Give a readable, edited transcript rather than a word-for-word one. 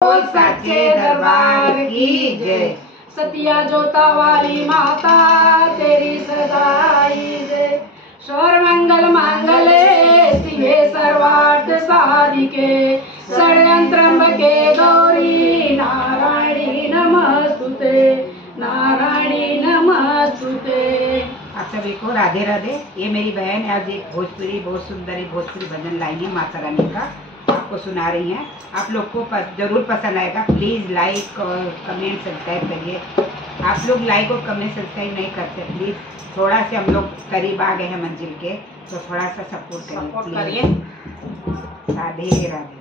सच्चे दरबार की जय। सतिया जोता वाली माता तेरी सदाई जय। स्वर मंगल मांगले शिवे सर्वार्थ साधिके षड्यंत्रम्बके गौरी नारायणी नमस्तुते नारायणी नमस्तुते। आप सभी को राधे राधे। ये मेरी बहन है, आज एक भोजपुरी बहुत सुंदर भोजपुरी भजन लाई है माता रानी का, आपको सुना रही हैं। आप लोग को जरूर पसंद आएगा। प्लीज़ लाइक और कमेंट सब्सक्राइब करिए। आप लोग लाइक और कमेंट सब्सक्राइब नहीं करते, प्लीज़ थोड़ा से हम लोग करीब आ गए हैं मंजिल के, तो थोड़ा सा सपोर्ट करिए। राधे राधे।